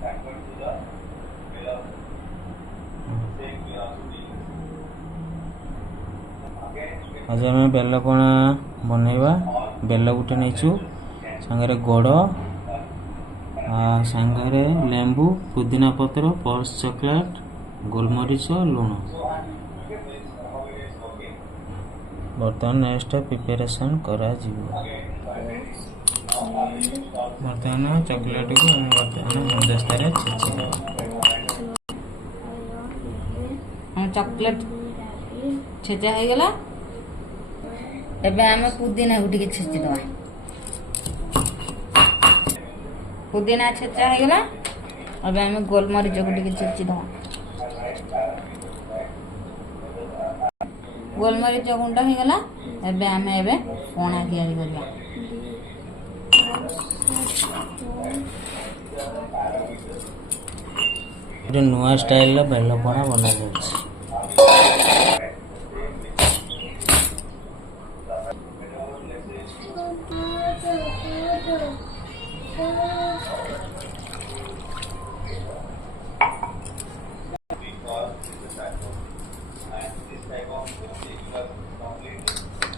आज आम बेलपणा बनैबा बेल गुटे नहीं सांगे गोड़ सांगे लेंबू पुदीना पत्र पर्स चॉकलेट गोलमरीच लुण बर्तमान नेक्स्ट प्रिपरेशन करा बर्तमान चॉकलेट को बर्तमान हेमदस्तार चॉकलेट छेचा हो गला एबे आमे पुदीना गुटी के छेची दवा पुदीना छेचा हो गला एबे आमे गोलमरीच गुटी के छेची दवा गोलमरीच गुंडा हो गला एबे आमे एबे पणा तैयारी करबा एक नुआ स्टाइल बेलपणा बना जाए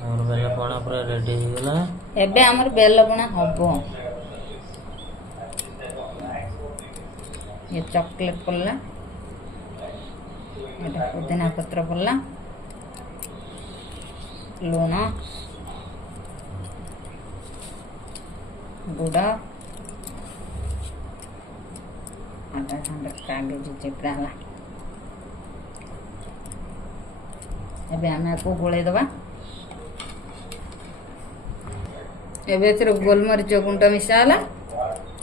और बेलपणा पूरा रेडी हो गला एबे हमर बेलपणा हबो ये चॉकलेट पड़ला ये पुदीना पत्र पड़ला लूण गुड़ आधा खंड कागज चिपड़ा एबे आमे को गोले दबा एबे गोलमरीच गुंड मिसाला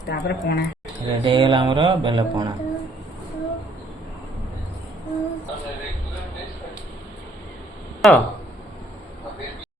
तापर पणा रेडी हो गला हमर बेलपणा तो